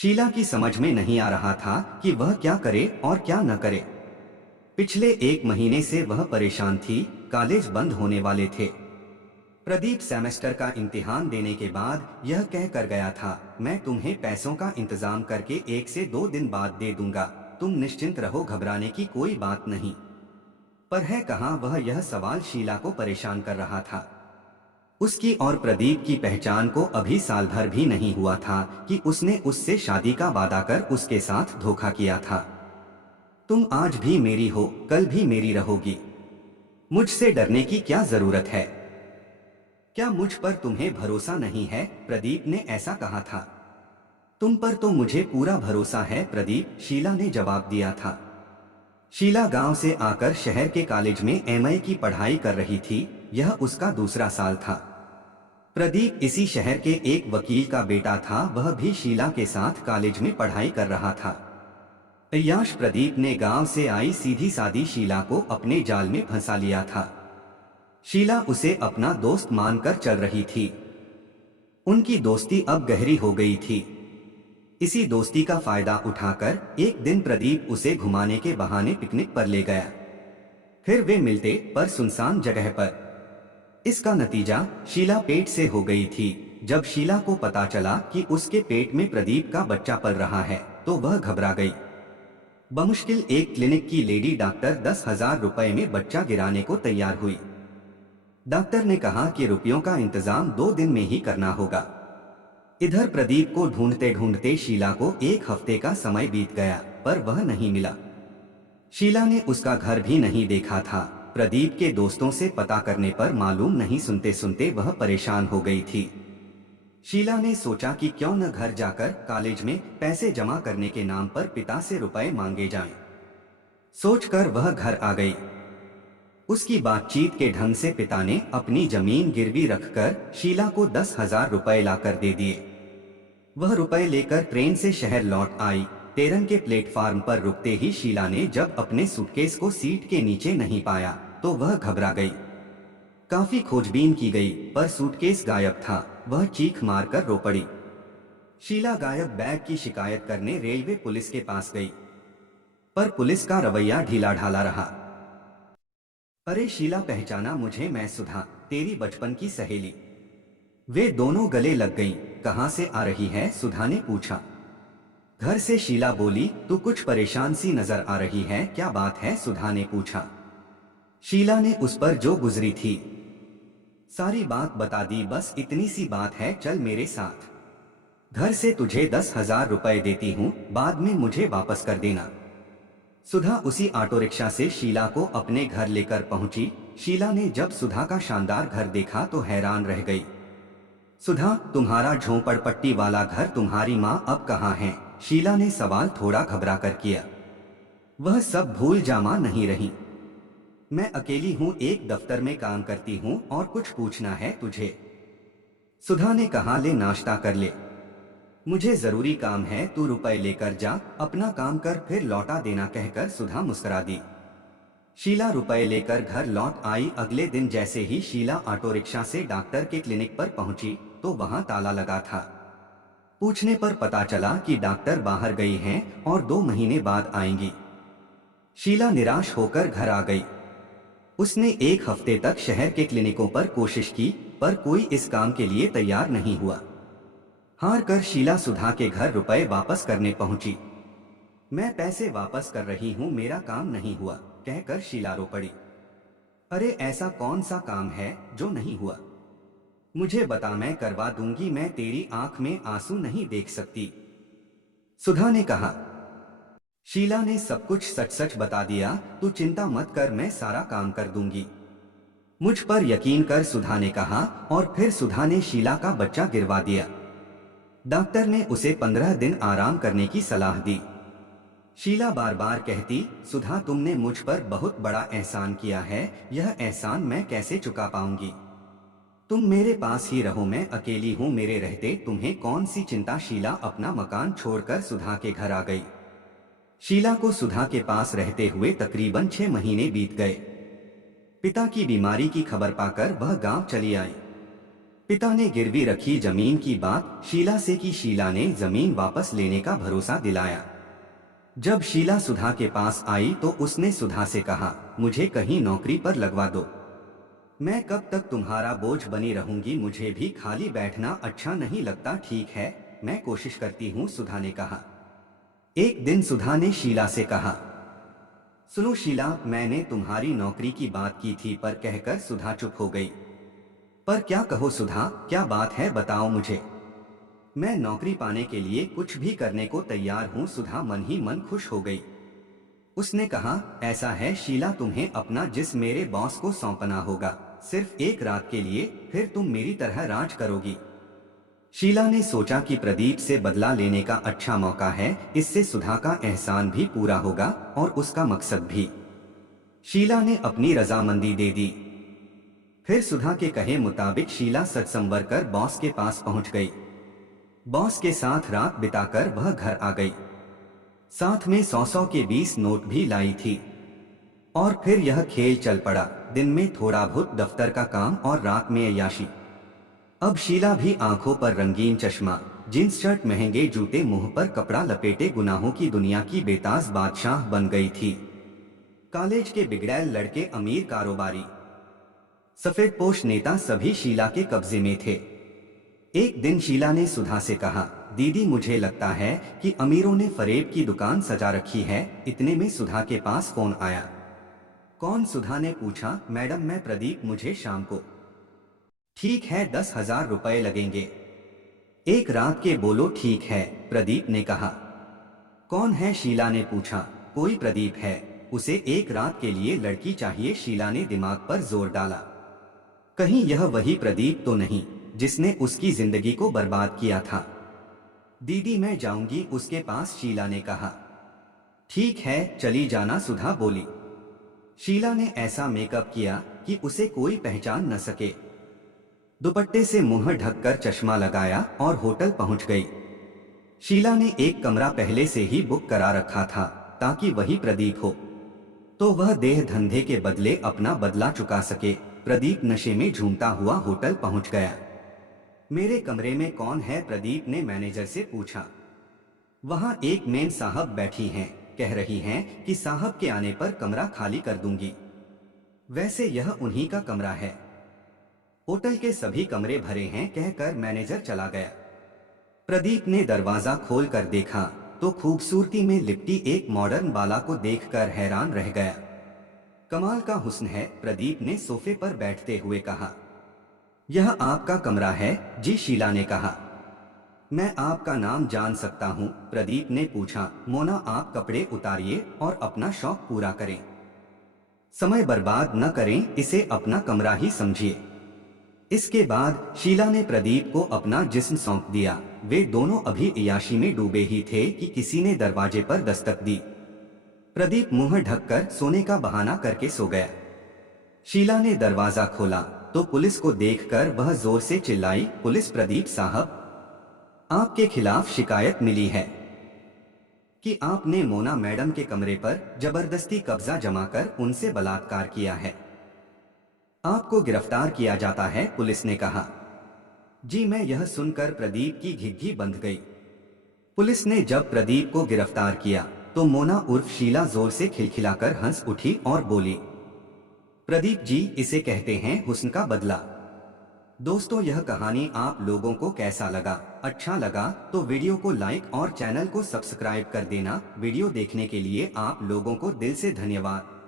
शीला की समझ में नहीं आ रहा था कि वह क्या करे और क्या न करे। पिछले 1 महीने से वह परेशान थी। कॉलेज बंद होने वाले थे। प्रदीप सेमेस्टर का इम्तिहान देने के बाद यह कह कर गया था, मैं तुम्हें पैसों का इंतजाम करके 1 से 2 दिन बाद दे दूंगा, तुम निश्चिंत रहो, घबराने की कोई बात नहीं। पर है कहाँ, वह यह सवाल शीला को परेशान कर रहा था। उसकी और प्रदीप की पहचान को अभी साल भर भी नहीं हुआ था कि उसने उससे शादी का वादा कर उसके साथ धोखा किया था। तुम आज भी मेरी हो, कल भी मेरी रहोगी। मुझसे डरने की क्या जरूरत है? क्या मुझ पर तुम्हें भरोसा नहीं है? प्रदीप ने ऐसा कहा था। तुम पर तो मुझे पूरा भरोसा है प्रदीप, शीला ने जवाब दिया था। शीला गांव से आकर शहर के कॉलेज में एमए की पढ़ाई कर रही थी। यह उसका दूसरा साल था। प्रदीप इसी शहर के एक वकील का बेटा था। वह भी शीला के साथ कॉलेज में पढ़ाई कर रहा था। अय्याश प्रदीप ने गांव से आई सीधी सादी शीला को अपने जाल में फंसा लिया था। शीला उसे अपना दोस्त मानकर चल रही थी। उनकी दोस्ती अब गहरी हो गई थी। इसी दोस्ती का फायदा उठाकर एक दिन प्रदीप उसे घुमाने के बहाने पिकनिक पर ले गया। फिर वे मिलते, पर सुनसान जगह पर। इसका नतीजा शीला पेट से हो गई थी। जब शीला को पता चला कि उसके पेट में प्रदीप का बच्चा पल रहा है तो वह घबरा गई। बमुश्किल एक क्लिनिक की लेडी डॉक्टर 10,000 रुपए में बच्चा गिराने को तैयार हुई। डॉक्टर ने कहा कि रुपयों का इंतजाम 2 दिन में ही करना होगा। इधर प्रदीप को ढूंढते ढूंढते शीला को 1 हफ्ते का समय बीत गया, पर वह नहीं मिला। शीला ने उसका घर भी नहीं देखा था। प्रदीप के दोस्तों से पता करने पर मालूम नहीं, सुनते सुनते वह परेशान हो गई थी। शीला ने सोचा कि क्यों न घर जाकर कॉलेज में पैसे जमा करने के नाम पर पिता से रुपए मांगे जाएं। सोचकर वह घर आ गई। उसकी बातचीत के ढंग से पिता ने अपनी जमीन गिरवी रखकर शीला को 10,000 रुपए लाकर दे दिए। वह रुपए लेकर ट्रेन से शहर लौट आई। ट्रेन के प्लेटफार्म पर रुकते ही शीला ने जब अपने सूटकेस को सीट के नीचे नहीं पाया तो वह घबरा गई। काफी खोजबीन की गई, पर सूटकेस गायब था। वह चीख मारकर रो पड़ी। शीला गायब बैग की शिकायत करने रेलवे पुलिस के पास गई, पर पुलिस का रवैया ढीला ढाला रहा। अरे शीला, पहचाना मुझे? मैं सुधा, तेरी बचपन की सहेली। वे दोनों गले लग गईं। कहाँ से आ रही है? सुधा ने पूछा। घर से, शीला बोली। तू कुछ परेशान सी नजर आ रही है, क्या बात है? सुधा ने पूछा। शीला ने उस पर जो गुजरी थी सारी बात बता दी। बस इतनी सी बात है, चल मेरे साथ। घर से तुझे 10,000 रुपए देती हूँ, बाद में मुझे वापस कर देना। सुधा उसी ऑटो रिक्शा से शीला को अपने घर लेकर पहुंची। शीला ने जब सुधा का शानदार घर देखा तो हैरान रह गई। सुधा, तुम्हारा झोंपड़पट्टी वाला घर, तुम्हारी माँ अब कहाँ है? शीला ने सवाल थोड़ा घबरा कर किया। वह सब भूल जा, माँ नहीं रही। मैं अकेली हूँ, एक दफ्तर में काम करती हूँ। और कुछ पूछना है तुझे? सुधा ने कहा, ले नाश्ता कर ले, मुझे जरूरी काम है। तू रुपए लेकर जा, अपना काम कर, फिर लौटा देना, कहकर सुधा मुस्कुरा दी। शीला रुपए लेकर घर लौट आई। अगले दिन जैसे ही शीला ऑटो रिक्शा से डॉक्टर के क्लिनिक पर पहुंची तो वहां ताला लगा था। पूछने पर पता चला कि डॉक्टर बाहर गई हैं और 2 महीने बाद आएंगी। शीला निराश होकर घर आ गई। उसने 1 हफ्ते तक शहर के क्लिनिकों पर कोशिश की, पर कोई इस काम के लिए तैयार नहीं हुआ। हार कर शीला सुधा के घर रुपए वापस करने पहुंची। मैं पैसे वापस कर रही हूँ, मेरा काम नहीं हुआ, कहकर शीला रो पड़ी। अरे ऐसा कौन सा काम है जो नहीं हुआ? मुझे बता, मैं करवा दूंगी। मैं तेरी आंख में आंसू नहीं देख सकती, सुधा ने कहा। शीला ने सब कुछ सच सच बता दिया। तू चिंता मत कर, मैं सारा काम कर दूंगी, मुझ पर यकीन कर, सुधा ने कहा। और फिर सुधा ने शीला का बच्चा गिरवा दिया। डॉक्टर ने उसे 15 दिन आराम करने की सलाह दी। शीला बार बार कहती, सुधा तुमने मुझ पर बहुत बड़ा एहसान किया है, यह एहसान मैं कैसे चुका पाऊंगी? तुम मेरे पास ही रहो, मैं अकेली हूँ, मेरे रहते तुम्हें कौन सी चिंता? शीला अपना मकान छोड़कर सुधा के घर आ गई। शीला को सुधा के पास रहते हुए तकरीबन 6 महीने बीत गए। पिता की बीमारी की खबर पाकर वह गांव चली आई। पिता ने गिरवी रखी जमीन की बात शीला से की। शीला ने जमीन वापस लेने का भरोसा दिलाया। जब शीला सुधा के पास आई तो उसने सुधा से कहा, मुझे कहीं नौकरी पर लगवा दो। मैं कब तक तुम्हारा बोझ बनी रहूंगी, मुझे भी खाली बैठना अच्छा नहीं लगता। ठीक है, मैं कोशिश करती हूँ, सुधा ने कहा। एक दिन सुधा ने शीला से कहा, सुनो शीला, मैंने तुम्हारी नौकरी की बात की थी। पर कहकर सुधा चुप हो गई। पर क्या कहो सुधा, क्या बात है, बताओ मुझे। मैं नौकरी पाने के लिए कुछ भी करने को तैयार हूँ। सुधा मन ही मन खुश हो गई। उसने कहा, ऐसा है शीला, तुम्हें अपना जिस्म मेरे बॉस को सौंपना होगा, सिर्फ एक रात के लिए, फिर तुम मेरी तरह राज करोगी। शीला ने सोचा कि प्रदीप से बदला लेने का अच्छा मौका है, इससे सुधा का एहसान भी पूरा होगा और उसका मकसद भी। शीला ने अपनी रजामंदी दे दी। फिर सुधा के कहे मुताबिक शीला सच संवर कर बॉस के पास पहुंच गई। बॉस के साथ रात बिताकर वह घर आ गई। साथ में 100 के 20 नोट भी लाई थी। और फिर यह खेल चल पड़ा, दिन में थोड़ा बहुत दफ्तर का काम और रात में अय्याशी। अब शीला भी आंखों पर रंगीन चश्मा, जींस शर्ट, महंगे जूते, मुंह पर कपड़ा लपेटे गुनाहों की दुनिया की बेताज बादशाह बन गई थी। कॉलेज के बिगड़ैल लड़के, अमीर कारोबारी, सफेदपोश नेता सभी शीला के कब्जे में थे। एक दिन शीला ने सुधा से कहा, दीदी मुझे लगता है कि अमीरों ने फरेब की दुकान सजा रखी है। इतने में सुधा के पास फोन आया। कौन, सुधा ने पूछा। मैडम मैं प्रदीप, मुझे शाम को। ठीक है, 10,000 रुपए लगेंगे, एक रात के। बोलो ठीक है, प्रदीप ने कहा। कौन है, शीला ने पूछा। कोई प्रदीप है, उसे एक रात के लिए लड़की चाहिए। शीला ने दिमाग पर जोर डाला, कहीं यह वही प्रदीप तो नहीं जिसने उसकी जिंदगी को बर्बाद किया था। दीदी मैं जाऊंगी उसके पास, शीला ने कहा। ठीक है, चली जाना, सुधा बोली। शीला ने ऐसा मेकअप किया कि उसे कोई पहचान न सके। दुपट्टे से मुंह ढककर चश्मा लगाया और होटल पहुंच गई। शीला ने एक कमरा पहले से ही बुक करा रखा था ताकि वही प्रदीप हो तो वह देह धंधे के बदले अपना बदला चुका सके। प्रदीप नशे में झूमता हुआ होटल पहुंच गया। मेरे कमरे में कौन है, प्रदीप ने मैनेजर से पूछा। वहां एक मेम साहब बैठी हैं, कह रही हैं कि साहब के आने पर कमरा खाली कर दूंगी। वैसे यह उन्हीं का कमरा है, होटल के सभी कमरे भरे हैं, कहकर मैनेजर चला गया। प्रदीप ने दरवाजा खोलकर देखा तो खूबसूरती में लिपटी एक मॉडर्न बाला को देखकर हैरान रह गया। कमाल का हुस्न है, प्रदीप ने सोफे पर बैठते हुए कहा। यह आपका कमरा है? जी, शीला ने कहा। मैं आपका नाम जान सकता हूँ? प्रदीप ने पूछा। मोना, आप कपड़े उतारिए और अपना शौक पूरा करें, समय बर्बाद न करें, इसे अपना कमरा ही समझिए। इसके बाद शीला ने प्रदीप को अपना जिस्म सौंप दिया। वे दोनों अभी अय्याशी में डूबे ही थे कि किसी ने दरवाजे पर दस्तक दी। प्रदीप मुंह ढककर सोने का बहाना करके सो गया। शीला ने दरवाजा खोला तो पुलिस को देखकर वह जोर से चिल्लाई, पुलिस! प्रदीप साहब, आपके खिलाफ शिकायत मिली है कि आपने मोना मैडम के कमरे पर जबरदस्ती कब्जा जमाकर उनसे बलात्कार किया है। आपको गिरफ्तार किया जाता है, पुलिस ने कहा। जी, मैं यह सुनकर प्रदीप की घिघी बंध गई। पुलिस ने जब प्रदीप को गिरफ्तार किया तो मोना उर्फ शीला जोर से खिलखिलाकर हंस उठी और बोली, प्रदीप जी, इसे कहते हैं हुस्न का बदला। दोस्तों, यह कहानी आप लोगों को कैसा लगा? अच्छा लगा तो वीडियो को लाइक और चैनल को सब्सक्राइब कर देना। वीडियो देखने के लिए आप लोगों को दिल से धन्यवाद।